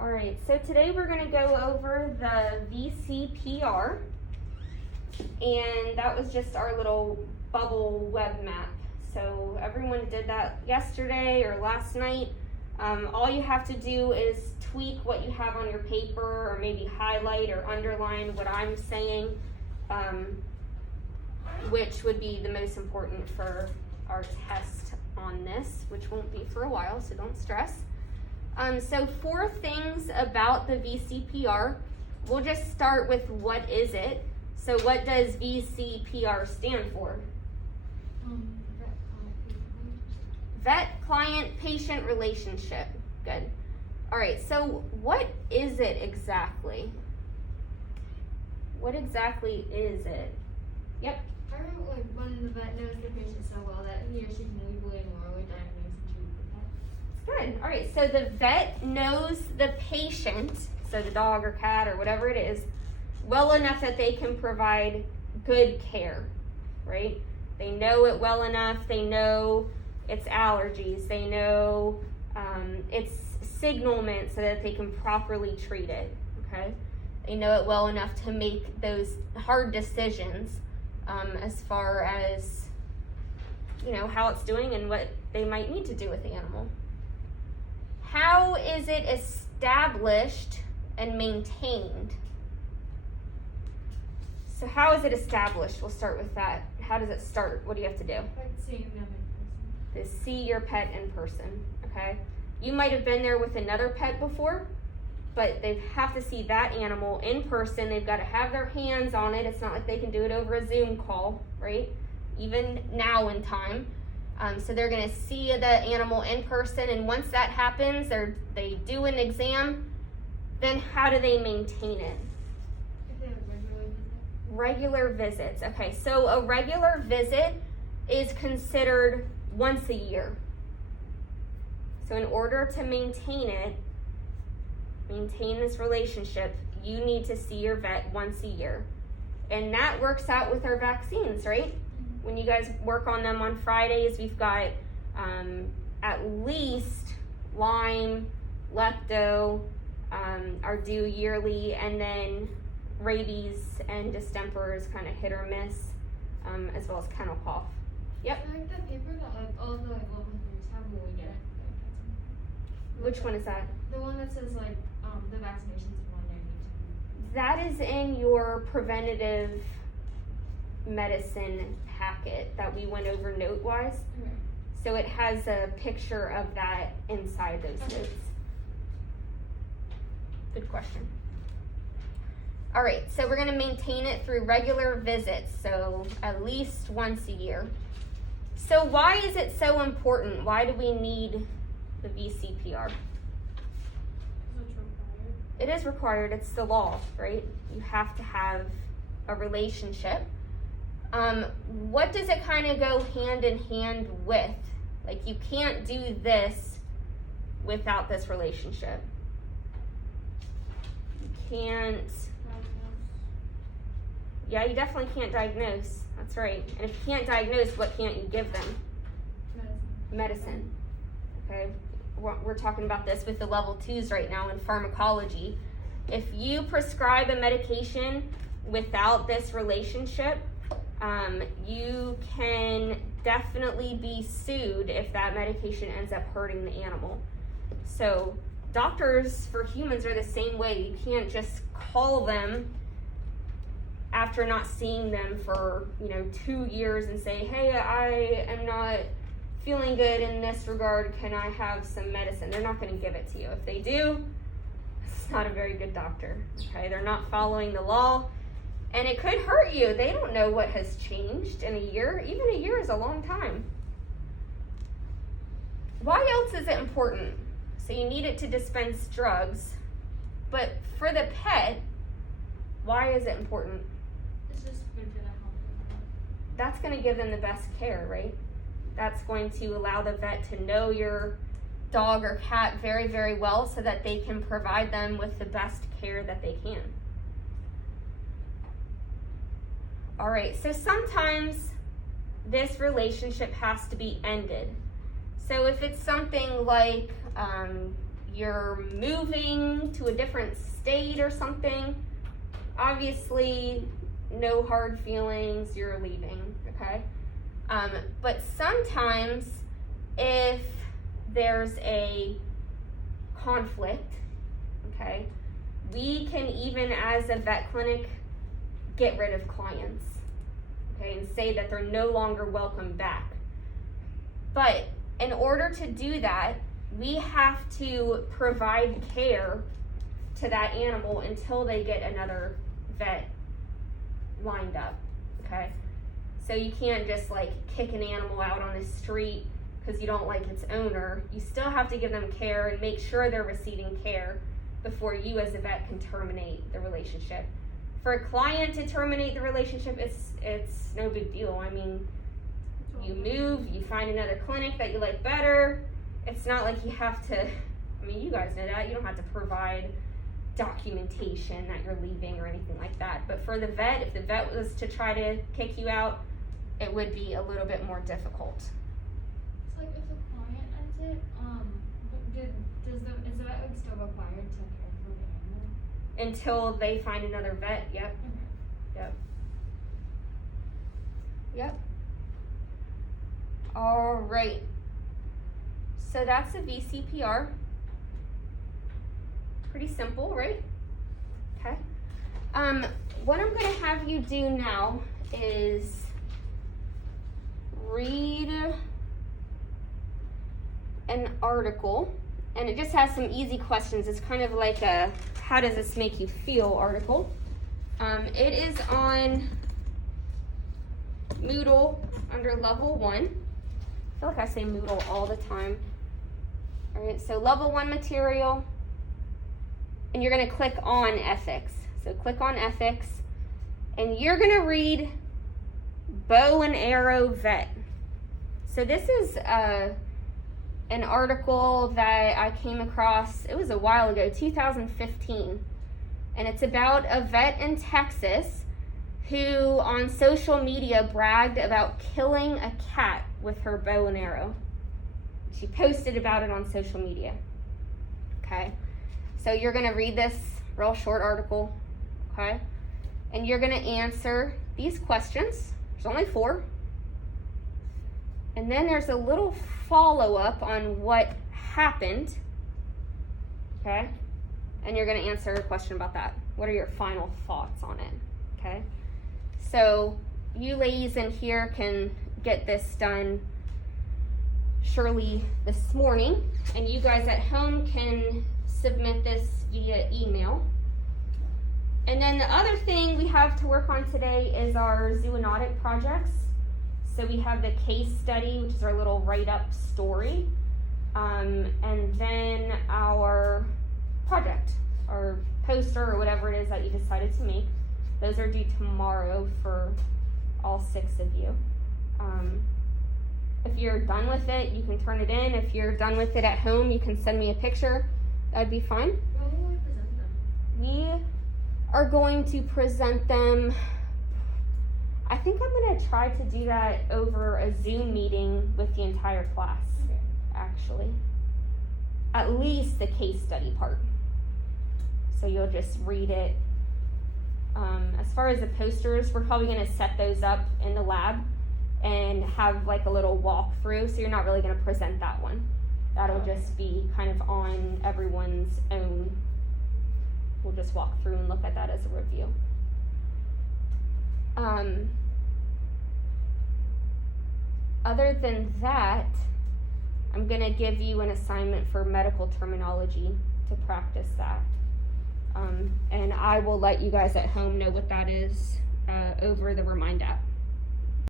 All right, so today we're going to go over the VCPR, and that was just our little bubble web map. So everyone did that yesterday or last night. All you have to do is tweak what you have on your paper, or maybe highlight or underline what I'm saying, which would be the most important for our test on this, which won't be for a while, so don't stress. So 4 things about the VCPR. We'll just start with what is it. So what does VCPR stand for? Vet-client-patient relationship. Good. All right, so what is it exactly? What exactly is it? Yep. I remember when the vet knows the patient so well that he or she can legally and morally diagnose and treat the pet. Good. All right, so the vet knows the patient, so the dog or cat or whatever it is, well enough that they can provide good care, right? They know it well enough. They know its allergies. They know its signalment so that they can properly treat it, okay? They know it well enough to make those hard decisions as far as, you know, how it's doing and what they might need to do with the animal. How is it established and maintained? So how is it established? We'll start with that. How does it start? What do you have to do? Like seeing them in person. To see your pet in person, okay? You might have been there with another pet before, but they have to see that animal in person. They've got to have their hands on it. It's not like they can do it over a Zoom call, right? Even now in time. So they're going to see the animal in person, and once that happens, they do an exam. Then how do they maintain it? If they have a regular visit. Regular visits. Okay, so a regular visit is considered once a year. So in order to maintain this relationship, you need to see your vet once a year. And that works out with our vaccines, right? When you guys work on them on Fridays, we've got at least Lyme, Lepto are due yearly, and then rabies and distemper is kind of hit or miss, as well as kennel cough. Yep. I like the paper that all the level 3s have when we get it. Which one is that? The one that says the vaccinations and when they need to. That is in your preventative medicine packet that we went over note-wise. Okay. So it has a picture of that inside those notes. Good question. All right, so we're gonna maintain it through regular visits, so at least once a year. So why is it so important? Why do we need the VCPR? It is required, it's the law, right? You have to have a relationship. What does it kind of go hand in hand with? Like, you can't do this without this relationship. You can't, yeah, you definitely can't diagnose, that's right. And if you can't diagnose, what can't you give them? Medicine. Okay, we're talking about this with the level 2s right now in pharmacology. If you prescribe a medication without this relationship, you can definitely be sued if that medication ends up hurting the animal. So doctors for humans are the same way. You can't just call them after not seeing them for 2 years and say, hey, I am not feeling good in this regard, can I have some medicine? They're not going to give it to you. If they do, it's not a very good doctor, okay? They're not following the law, and it could hurt you. They don't know what has changed in a year. Even a year is a long time. Why else is it important? So you need it to dispense drugs, but for the pet, why is it important? It's just good to help them. That's going to give them the best care, right? That's going to allow the vet to know your dog or cat very, very well so that they can provide them with the best care that they can. All right, so sometimes this relationship has to be ended. So if it's something like you're moving to a different state or something, obviously no hard feelings, you're leaving, okay? But sometimes if there's a conflict, okay, we can even as a vet clinic get rid of clients, okay, and say that they're no longer welcome back. But in order to do that, we have to provide care to that animal until they get another vet lined up, okay? So you can't just like kick an animal out on the street because you don't like its owner. You still have to give them care and make sure they're receiving care before you as a vet can terminate the relationship. For a client to terminate the relationship, it's no big deal. I mean, you move, you find another clinic that you like better. It's not like you have to, I mean, you guys know that. You don't have to provide documentation that you're leaving or anything like that. But for the vet, if the vet was to try to kick you out, it would be a little bit more difficult. So like if the client ends it, is the vet like still required to care for the animal? Until they find another vet, yep. Okay. Yep. All right. So that's a VCPR. Pretty simple, right? Okay. What I'm going to have you do now is read an article, and it just has some easy questions. It's kind of like a how does this make you feel article. It is on Moodle under level 1. I feel like I say Moodle all the time. All right, so level 1 material, and you're going to click on ethics. So click on ethics, and you're going to read bow and arrow vet. So this is an article that I came across, it was a while ago, 2015, and it's about a vet in Texas who on social media bragged about killing a cat with her bow and arrow. She posted about it on social media. Okay, so you're going to read this real short article, okay, and you're going to answer these questions. There's only 4. And then there's a little follow-up on what happened, okay? And you're going to answer a question about that. What are your final thoughts on it, okay? So you ladies in here can get this done surely this morning, and you guys at home can submit this via email. And then the other thing we have to work on today is our zoonotic projects. So we have the case study, which is our little write-up story, and then our project, our poster, or whatever it is that you decided to make. Those are due tomorrow for all 6 of you. If you're done with it, you can turn it in. If you're done with it at home, you can send me a picture. That'd be fine. When will we present them? We are going to present them, I think I'm going to try to do that over a Zoom meeting with the entire class, Okay. actually. At least the case study part. So you'll just read it. As far as the posters, we're probably going to set those up in the lab and have like a little walkthrough, so you're not really going to present that one. That'll just be kind of on everyone's own. We'll just walk through and look at that as a review. Other than that, I'm going to give you an assignment for medical terminology to practice that. And I will let you guys at home know what that is over the Remind app.